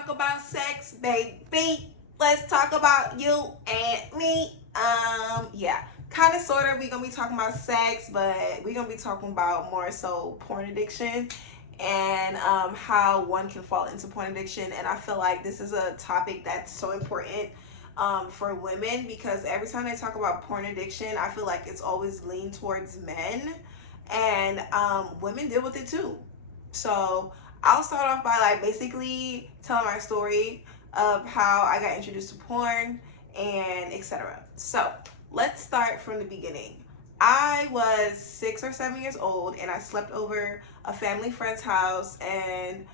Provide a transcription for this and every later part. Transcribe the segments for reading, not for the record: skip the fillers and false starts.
talk about sex, baby. Let's talk about you and me. Yeah, kind of, sort of. We're gonna be talking about sex, but we're gonna be talking about more so porn addiction and how one can fall into porn addiction. And I feel like this is a topic that's so important for women because every time they talk about porn addiction, I feel like it's always leaned towards men, and women deal with it too. So I'll start off by like basically telling my story of how I got introduced to porn and etc. So let's start from the beginning. I was 6 or 7 years old and I slept over a family friend's house, and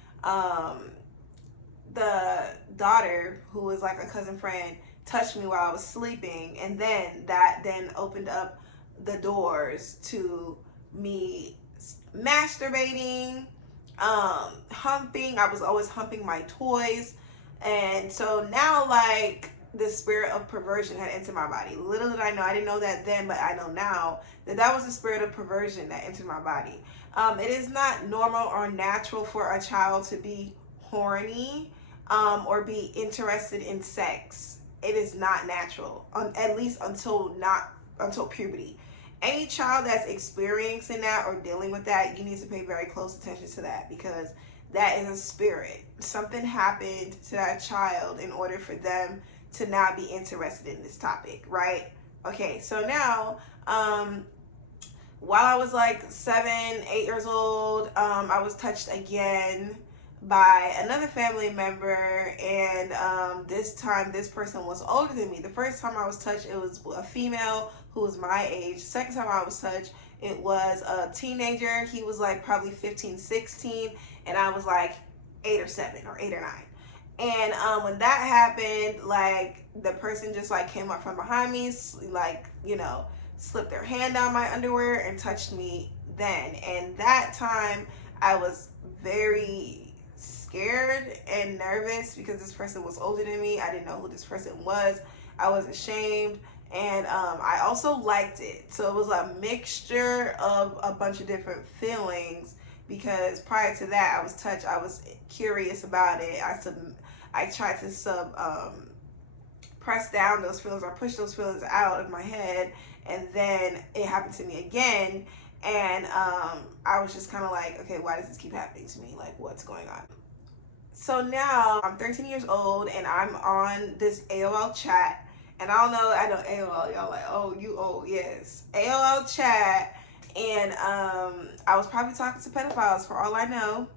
the daughter, who was like a cousin friend, touched me while I was sleeping, and then that then opened up the doors to me masturbating, humping. I was always humping my toys. And so now, like, the spirit of perversion had entered my body. Little did I know, I didn't know that then, but I know now that that was the spirit of perversion that entered my body. It is not normal or natural for a child to be horny or be interested in sex. It is not natural, at least until puberty. Any child that's experiencing that or dealing with that, you need to pay very close attention to that, because that is a spirit. Something happened to that child in order for them to now be interested in this topic, right? Okay, so now, while I was like 7, 8 years old, I was touched again by another family member, and this time this person was older than me. The first time I was touched, it was a female who was my age. Second time I was touched, it was a teenager. He was like probably 15, 16, and I was like 8 or 7 or 8 or 9. And when that happened, like, the person just like came up from behind me, like, slipped their hand down my underwear and touched me then. And that time I was very scared and nervous because this person was older than me. I didn't know who this person was. I was ashamed, and I also liked it. So it was a mixture of a bunch of different feelings, because prior to that I was touched, I was curious about it. I tried to press down those feelings or push those feelings out of my head, and then it happened to me again. And I was just kind of like, okay, why does this keep happening to me? Like, what's going on? So now I'm 13 years old and I'm on this AOL chat. And I know AOL, y'all like, oh, you old, yes. AOL chat. And I was probably talking to pedophiles for all I know.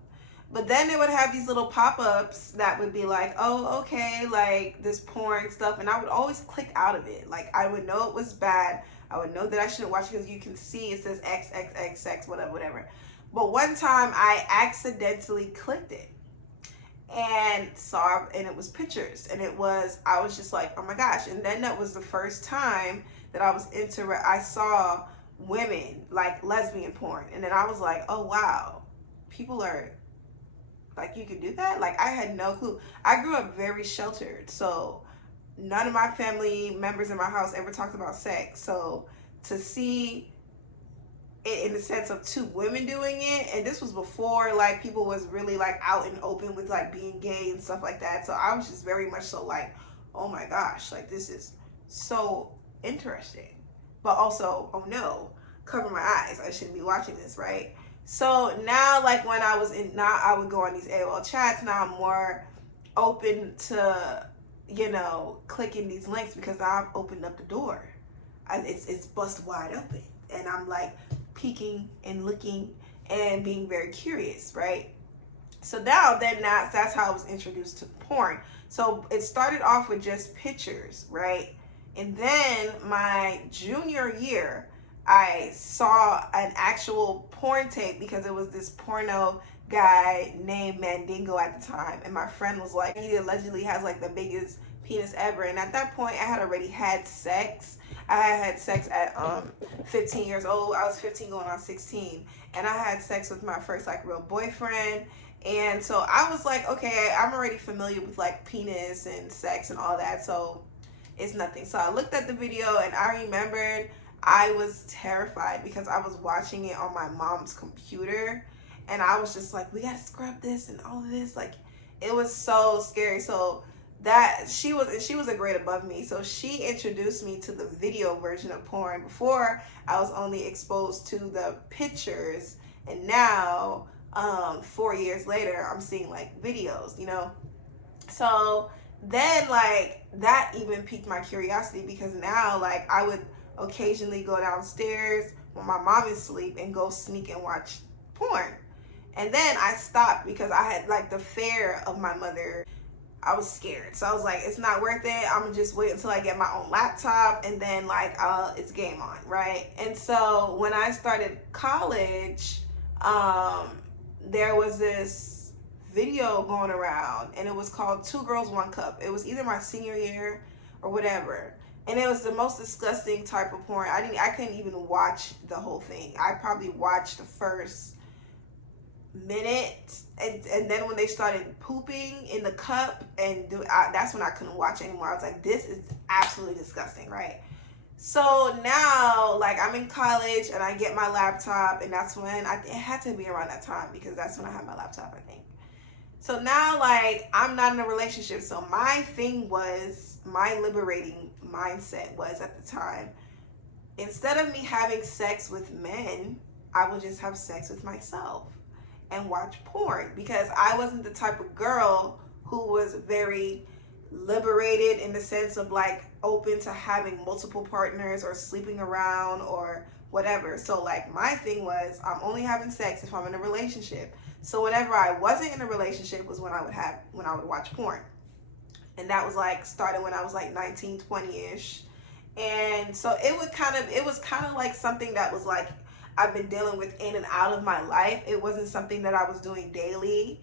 But then they would have these little pop-ups that would be like, oh, okay, like this porn stuff. And I would always click out of it. Like, I would know it was bad. I would know that I shouldn't watch it, because you can see it says XXX, whatever. But one time I accidentally clicked it and saw, and it was pictures, and I was just like, oh my gosh. And then that was the first time that I saw women, like lesbian porn. And then I was like, oh wow, people are like, you can do that? Like, I had no clue. I grew up very sheltered, so none of my family members in my house ever talked about sex. So to see it in the sense of two women doing it, and this was before like people was really like out and open with like being gay and stuff like that. So I was just very much so like, oh my gosh, like this is so interesting. But also, oh no, cover my eyes, I shouldn't be watching this, right? So now, like, when I would go on these AOL chats. Now I'm more open to, clicking these links, because now I've opened up the door. It's bust wide open, and I'm like peeking and looking and being very curious, right? So now that's how I was introduced to porn. So it started off with just pictures, right? And then my junior year, I saw an actual porn tape, because it was this porno guy named Mandingo at the time. And my friend was like, he allegedly has like the biggest penis ever. And at that point, I had already had sex. I had sex at 15 years old. I was 15 going on 16. And I had sex with my first like real boyfriend. And so I was like, okay, I'm already familiar with like penis and sex and all that. So it's nothing. So I looked at the video, and I remembered I was terrified because I was watching it on my mom's computer, and I was just like, we gotta scrub this and all of this. Like, it was so scary. So that she was a grade above me, so she introduced me to the video version of porn. Before, I was only exposed to the pictures, and now 4 years later I'm seeing like videos, you know. So then like that even piqued my curiosity, because now like I would occasionally go downstairs when my mom is asleep and go sneak and watch porn. And then I stopped because I had like the fear of my mother. I was scared. So I was like, it's not worth it. I'm gonna just wait until I get my own laptop, and then like it's game on, right? And so when I started college, there was this video going around, and it was called Two Girls, One Cup. It was either my senior year or whatever. And it was the most disgusting type of porn. I couldn't even watch the whole thing. I probably watched the first minute, and then when they started pooping in the cup, and that's when I couldn't watch anymore. I was like, this is absolutely disgusting, right? So now like I'm in college and I get my laptop, and that's when it had to be around that time, because that's when I had my laptop, I think. So now like I'm not in a relationship, so my thing was, my liberating mindset was at the time, instead of me having sex with men, I would just have sex with myself and watch porn, because I wasn't the type of girl who was very liberated in the sense of like open to having multiple partners or sleeping around or whatever. So like my thing was, I'm only having sex if I'm in a relationship. So whenever I wasn't in a relationship was when I would watch porn. And that was like started when I was like 19, 20-ish. And so it was kind of like something that was like I've been dealing with in and out of my life. It wasn't something that I was doing daily.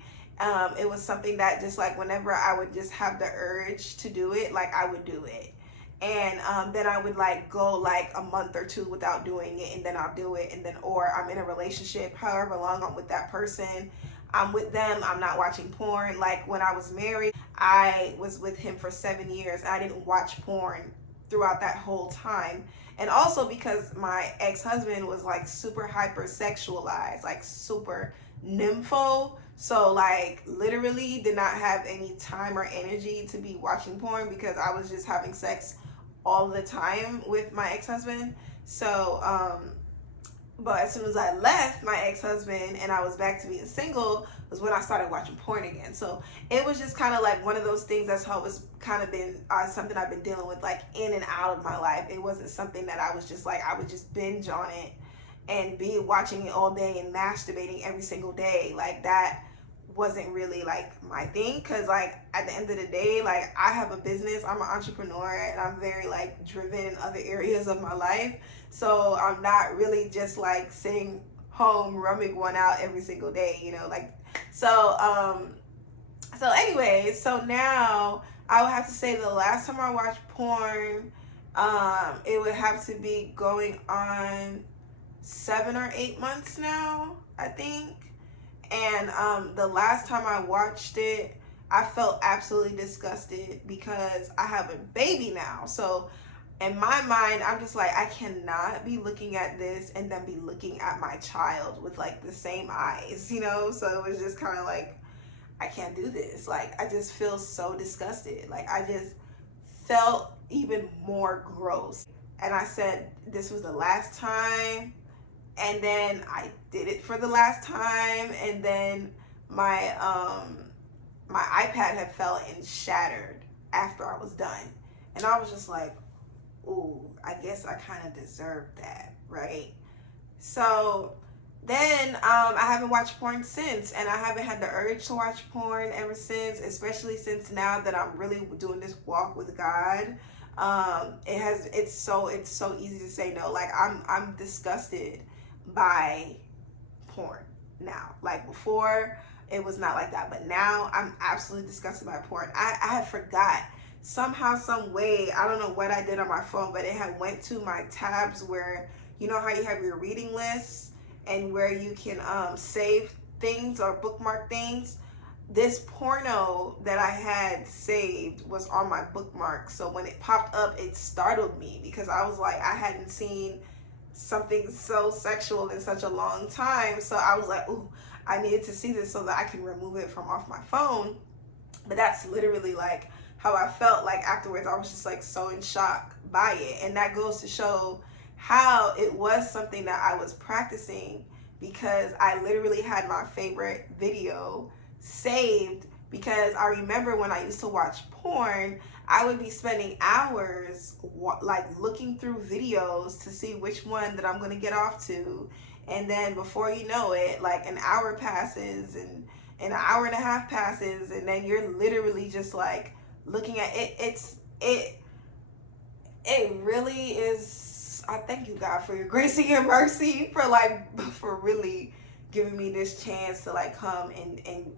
It was something that just like whenever I would just have the urge to do it, like I would do it. And then I would like go like a month or two without doing it, and then I'll do it. And then, or I'm in a relationship, however long I'm with that person, I'm with them, I'm not watching porn. Like when I was married, I was with him for 7 years. I didn't watch porn throughout that whole time. And also because my ex-husband was like super hypersexualized, like super nympho. So like literally did not have any time or energy to be watching porn, because I was just having sex all the time with my ex-husband. So but as soon as I left my ex-husband and I was back to being single was when I started watching porn again. So it was just kind of like one of those things. That's how it's kind of been something I've been dealing with like in and out of my life. It wasn't something that I was just like, I would just binge on it and be watching it all day and masturbating every single day. Like that wasn't really like my thing, because like at the end of the day, like I have a business, I'm an entrepreneur, and I'm very like driven in other areas of my life. So I'm not really just like sitting home rumming one out every single day, you know, like so anyways, so now I would have to say the last time I watched porn, it would have to be going on 7 or 8 months now, I think. And the last time I watched it, I felt absolutely disgusted because I have a baby now. So in my mind, I'm just like, I cannot be looking at this and then be looking at my child with like the same eyes, you know? So it was just kind of like, I can't do this. Like, I just feel so disgusted. Like, I just felt even more gross. And I said, this was the last time. And then I did it for the last time. And then my iPad had fell and shattered after I was done. And I was just like, ooh, I guess I kind of deserved that, right? So then I haven't watched porn since, and I haven't had the urge to watch porn ever since, especially since now that I'm really doing this walk with God. It's so easy to say no. Like I'm disgusted by porn now. Like before it was not like that, but now I'm absolutely disgusted by porn. I had forgot somehow, some way, I don't know what I did on my phone, but it had went to my tabs where, you know how you have your reading lists and where you can save things or bookmark things. This porno that I had saved was on my bookmark. So when it popped up, it startled me because I was like, I hadn't seen something so sexual in such a long time. So I was like, ooh, I needed to see this so that I can remove it from off my phone. But that's literally like how I felt like afterwards. I was just like so in shock by it. And that goes to show how it was something that I was practicing, because I literally had my favorite video saved. Because I remember when I used to watch porn, I would be spending hours like looking through videos to see which one that I'm going to get off to. And then before you know it, like an hour passes, and an hour and a half passes, and then you're literally just like looking at it. It really is. I thank you, God, for your grace and your mercy, for really giving me this chance to like come and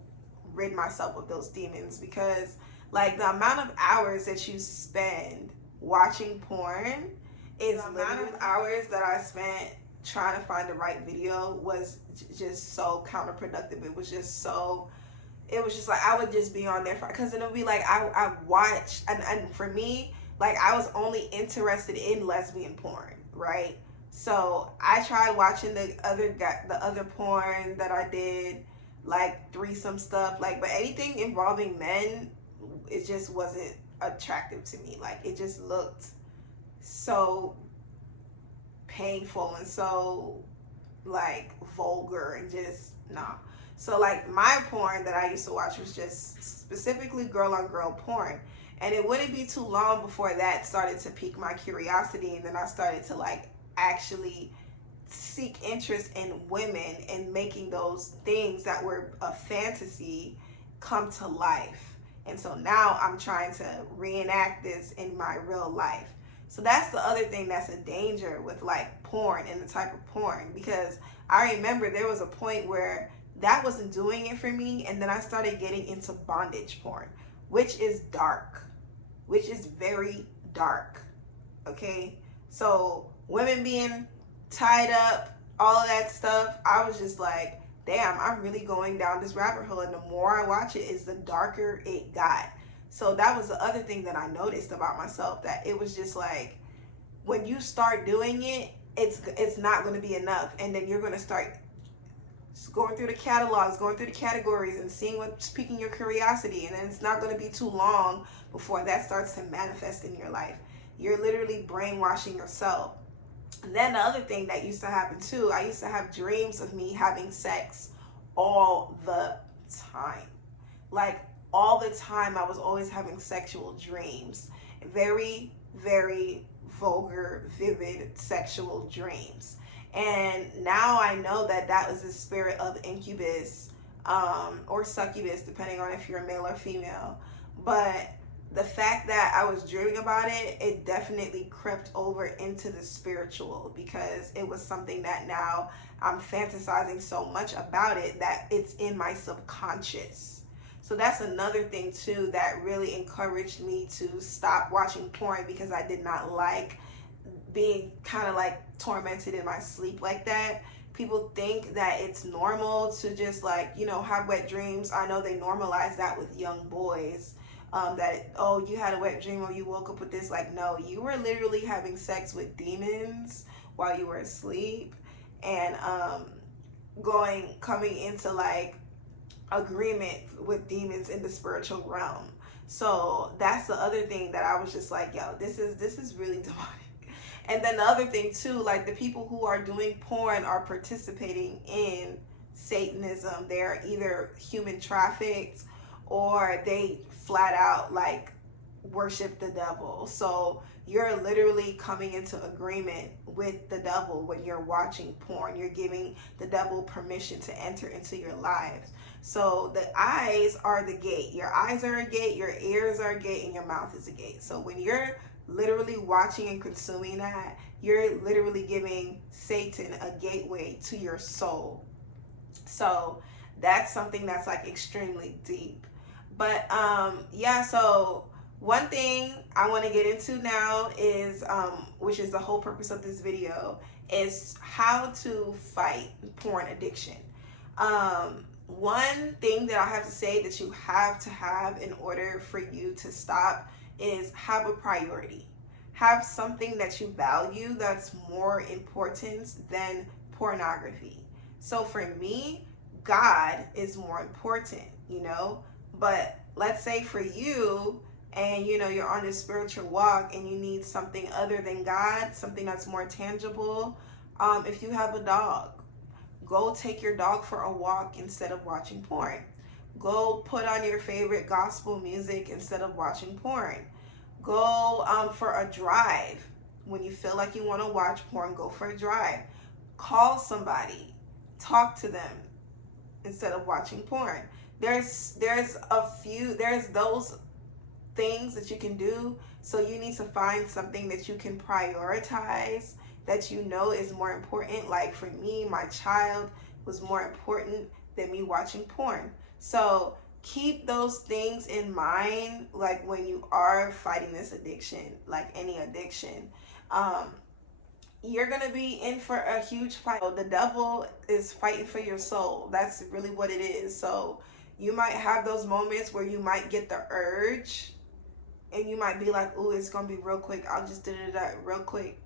rid myself of those demons. Because like the amount of hours that you spend watching porn is the amount of hours that I spent trying to find the right video was just so counterproductive. It was just like I would just be on there because it would be like I watched, and for me, like I was only interested in lesbian porn, right? So I tried watching the other porn that I did, like threesome stuff, like, but anything involving men, it just wasn't attractive to me. Like it just looked so painful and so like vulgar and just nah. So like my porn that I used to watch was just specifically girl on girl porn. And it wouldn't be too long before that started to pique my curiosity, and then I started to like actually seek interest in women and making those things that were a fantasy come to life. And so now I'm trying to reenact this in my real life. So that's the other thing that's a danger with like porn and the type of porn, because I remember there was a point where that wasn't doing it for me, and then I started getting into bondage porn, which is dark, which is very dark. Okay, so women being tied up, all of that stuff, I was just like, damn, I'm really going down this rabbit hole, and the more I watch it is the darker it got. So that was the other thing that I noticed about myself, that it was just like when you start doing it, it's not going to be enough, and then you're going to start going through the catalogs, going through the categories, and seeing what's piquing your curiosity, and then it's not going to be too long before that starts to manifest in your life. You're literally brainwashing yourself. And then the other thing that used to happen too, I used to have dreams of me having sex all the time. Like all the time, I was always having sexual dreams. Very, very vulgar, vivid sexual dreams. And now I know that that was the spirit of incubus, or succubus, depending on if you're male or female. But the fact that I was dreaming about it, it definitely crept over into the spiritual, because it was something that now I'm fantasizing so much about it that it's in my subconscious. So that's another thing too that really encouraged me to stop watching porn, because I did not like being kind of like tormented in my sleep like that. People think that it's normal to just like, you know, have wet dreams. I know they normalize that with young boys. That, oh, you had a wet dream or you woke up with this. Like, no, you were literally having sex with demons while you were asleep, and coming into like agreement with demons in the spiritual realm. So that's the other thing that I was just like, yo, this is really demonic. And then the other thing too, like the people who are doing porn are participating in Satanism. They're either human trafficked, or they flat out like worship the devil. So you're literally coming into agreement with the devil when you're watching porn. You're giving the devil permission to enter into your lives. So the eyes are the gate. Your eyes are a gate, your ears are a gate, and your mouth is a gate. So when you're literally watching and consuming that, you're literally giving Satan a gateway to your soul. So that's something that's like extremely deep. But yeah, so one thing I want to get into now is, which is the whole purpose of this video, is how to fight porn addiction. One thing that I have to say that you have to have in order for you to stop is have a priority. Have something that you value that's more important than pornography. So for me, God is more important, you know? But let's say for you, and you know you're on this spiritual walk and you need something other than God, something that's more tangible. If you have a dog, go take your dog for a walk instead of watching porn. Go put on your favorite gospel music instead of watching porn. Go for a drive. When you feel like you want to watch porn, go for a drive. Call somebody, talk to them instead of watching porn. There's those things that you can do. So you need to find something that you can prioritize, that you know is more important. Like for me, my child was more important than me watching porn. So keep those things in mind, like when you are fighting this addiction, like any addiction. You're gonna be in for a huge fight. The devil is fighting for your soul. That's really what it is. So you might have those moments where you might get the urge and you might be like, "Ooh, it's gonna be real quick. I'll just do that real quick."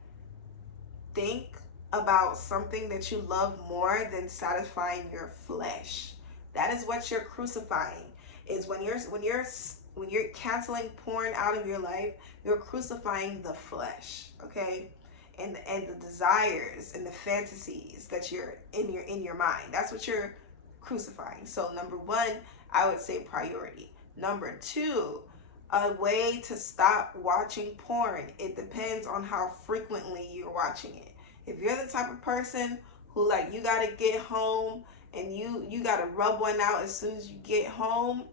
Think about something that you love more than satisfying your flesh. That is what you're crucifying. Is when you're canceling porn out of your life, you're crucifying the flesh, okay? And the desires and the fantasies that you're in your mind. That's what you're crucifying. So number one, I would say priority. Number two, a way to stop watching porn. It depends on how frequently you're watching it. If you're the type of person who, like, you gotta get home and you gotta rub one out as soon as you get home,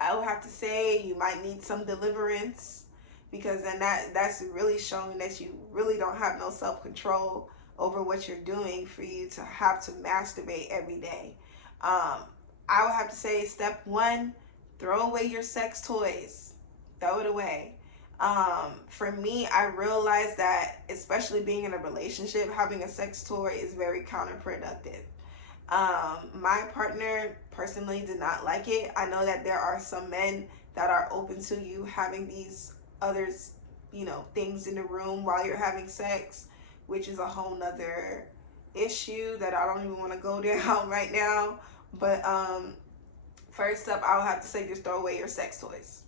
I would have to say you might need some deliverance, because then that's really showing that you really don't have no self-control over what you're doing for you to have to masturbate every day. I would have to say step one, throw away your sex toys. Throw it away. For me, I realized that, especially being in a relationship, having a sex toy is very counterproductive. My partner personally did not like it. I know that there are some men that are open to you having these others, things in the room while you're having sex, which is a whole nother issue that I don't even want to go down right now. But first up, I'll have to say just throw away your sex toys.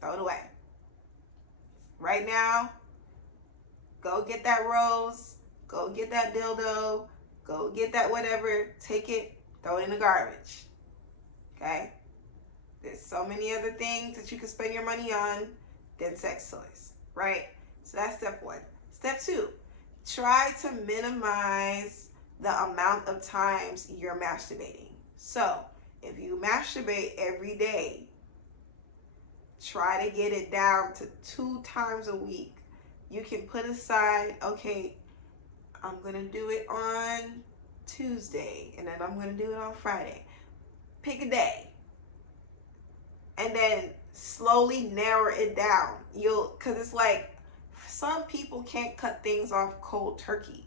Throw it away. Right now, go get that rose, go get that dildo, go get that whatever, take it, throw it in the garbage. Okay? There's so many other things that you can spend your money on than sex toys, right? So that's step one. Step two, try to minimize the amount of times you're masturbating. So if you masturbate every day, try to get it down to 2 times a week. You can put aside, okay, I'm going to do it on Tuesday, and then I'm going to do it on Friday. Pick a day. And then slowly narrow it down. Because it's like, some people can't cut things off cold turkey.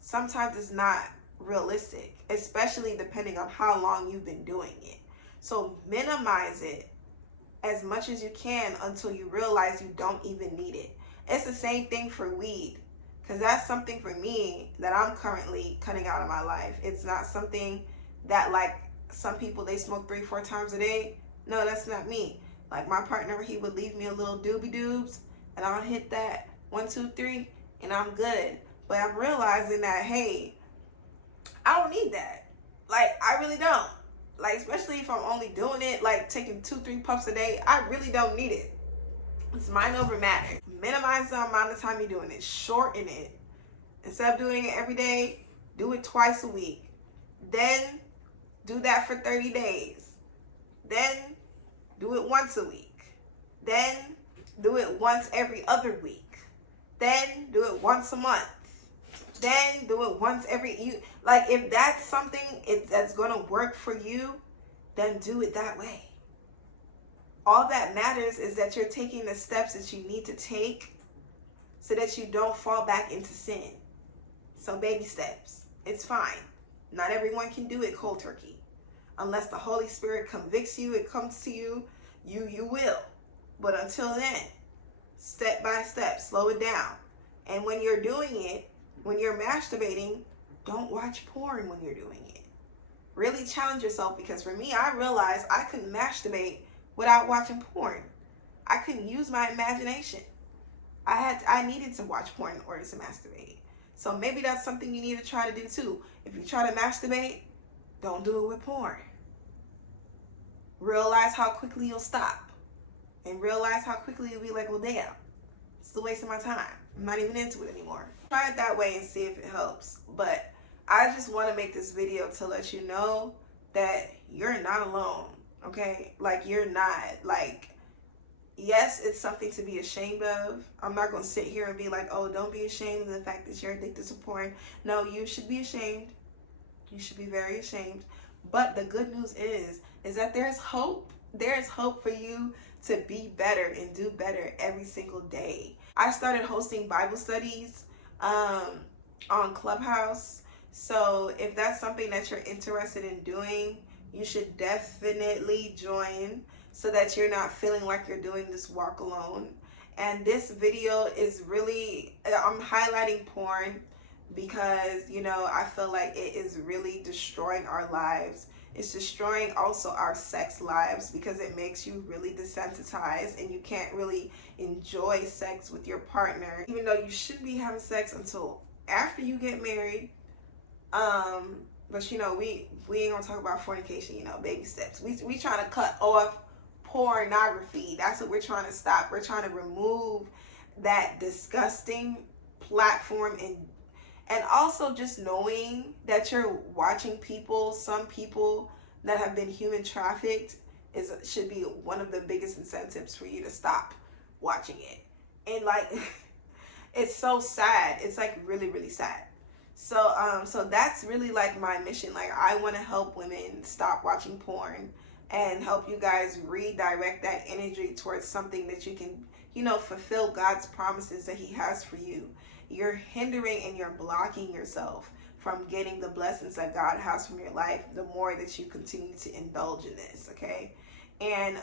Sometimes it's not realistic, especially depending on how long you've been doing it. So minimize it as much as you can until you realize you don't even need it. It's the same thing for weed, because that's something for me that I'm currently cutting out of my life. It's not something that, like, some people, they smoke 3-4 times a day. No, that's not me. Like my partner, he would leave me a little doobie doobs, and I'll hit that 1, 2, 3, and I'm good. But I'm realizing that, hey, I don't need that. Like, I really don't. Like, especially if I'm only doing it, like taking 2-3 puffs a day, I really don't need it. It's mind over matter. Minimize the amount of time you're doing it. Shorten it. Instead of doing it every day, do it twice a week. Then do that for 30 days. Then do it once a week. Then do it once every other week. Then do it once a month. Then do it once like, if that's something that's going to work for you, then do it that way. All that matters is that you're taking the steps that you need to take so that you don't fall back into sin. So baby steps. It's fine. Not everyone can do it cold turkey. Unless the Holy Spirit convicts you, it comes to you, you will. But until then, step by step, slow it down. And when you're doing it, when you're masturbating, don't watch porn when you're doing it, Really challenge yourself, because for me, I realized I couldn't masturbate without watching porn. I couldn't use my imagination. I needed to watch porn in order to masturbate. So maybe that's something you need to try to do too. If you try to masturbate, don't do it with porn. Realize how quickly you'll stop. And realize how quickly you'll be like, well, damn, it's a waste of my time. I'm not even into it anymore. Try it that way and see if it helps. But I just want to make this video to let you know that you're not alone, okay? Like, you're not. Like, yes, it's something to be ashamed of. I'm not going to sit here and be like, oh, don't be ashamed of the fact that you're addicted to porn. No, you should be ashamed. You should be very ashamed. But the good news is that there's hope. There's hope for you to be better and do better every single day. I started hosting Bible studies on Clubhouse. So if that's something that you're interested in doing, you should definitely join, so that you're not feeling like you're doing this walk alone. And this video is really, I'm highlighting porn because, you know, I feel like it is really destroying our lives. It's destroying also our sex lives, because it makes you really desensitized and you can't really enjoy sex with your partner, even though you shouldn't be having sex until after you get married. But you know, we ain't gonna talk about fornication, you know, baby steps. We trying to cut off pornography. That's what we're trying to stop. We're trying to remove that disgusting platform, and also just knowing that you're watching people, some people that have been human trafficked, should be one of the biggest incentives for you to stop watching it. And like, it's so sad. It's like really, really sad. So that's really like my mission. Like, I want to help women stop watching porn and help you guys redirect that energy towards something that you can, you know, fulfill God's promises that He has for you. You're hindering and you're blocking yourself from getting the blessings that God has from your life the more that you continue to indulge in this, okay? And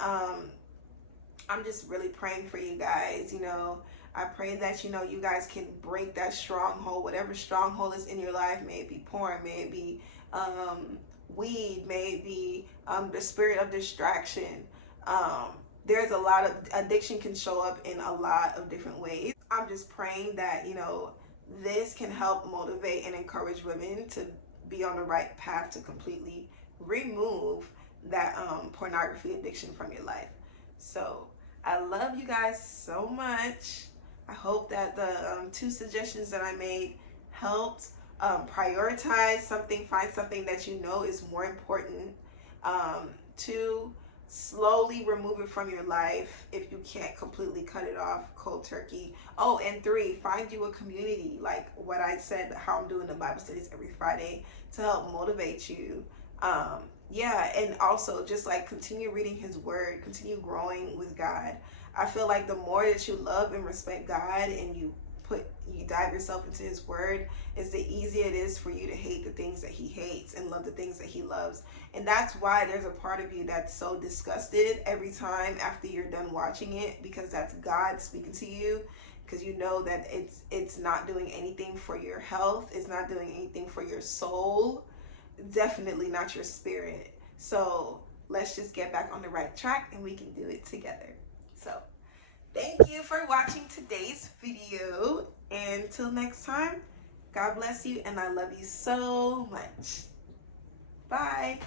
I'm just really praying for you guys. You know, I pray that, you know, you guys can break that stronghold, whatever stronghold is in your life. May it be porn, may it be weed, may it be the spirit of distraction. There's a lot of addiction can show up in a lot of different ways. I'm just praying that, you know, this can help motivate and encourage women to be on the right path to completely remove that pornography addiction from your life. So I love you guys so much. I hope that the 2 suggestions that I made helped. Prioritize something, find something that you know is more important. 2, slowly remove it from your life if you can't completely cut it off cold turkey. Oh, and 3, find you a community, like what I said, how I'm doing the Bible studies every Friday, to help motivate you. Yeah, and also just like continue reading His word, continue growing with God. I feel like the more that you love and respect God and you dive yourself into His word, is the easier it is for you to hate the things that He hates and love the things that He loves. And that's why there's a part of you that's so disgusted every time after you're done watching it, because that's God speaking to you, because you know that it's not doing anything for your health, it's not doing anything for your soul, definitely not your spirit. So let's just get back on the right track and we can do it together. So thank you for watching today's video. And until next time, God bless you, and I love you so much. Bye.